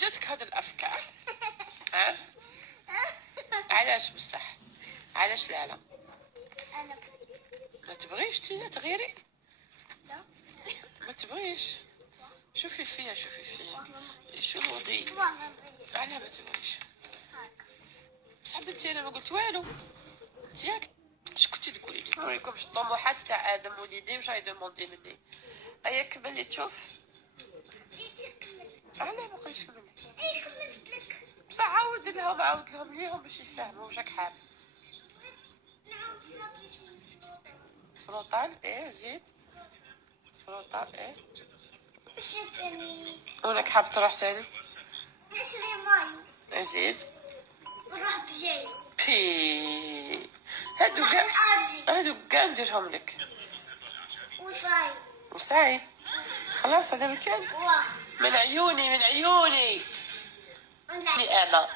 جاتك هاد الافكار؟ ها علاش بصح؟ علاش لا؟ انا ما تبغيش تغيري؟ لا ما تبغيش؟ شوفي فيا شنو ودي؟ ما بغيتش علاه ما تبغيش؟ هاك بصح بنتي انا ما قلت والو. انت ياك اش كنتي تقولي لي؟ نوريكمش الطموحات تاع ادم وليدي واش غيدوموندي مني. ايا كملي تشوف. علاه ما قلتش كملي؟ اي كملت لك. بصح عاود لهم ليهم باش يفهموا واش راك حاب. نعاود لك فروطال ايه زيد. فروطال ايه. اش تاني؟ وراك حاب تروح تاني؟ نشري مايو زيد. نروح بجاي في هادو نروح كاع الارجي هادو كاع نديرهم لك. وصاي وساي خلاص هذا مكان. واه من عيوني لا انا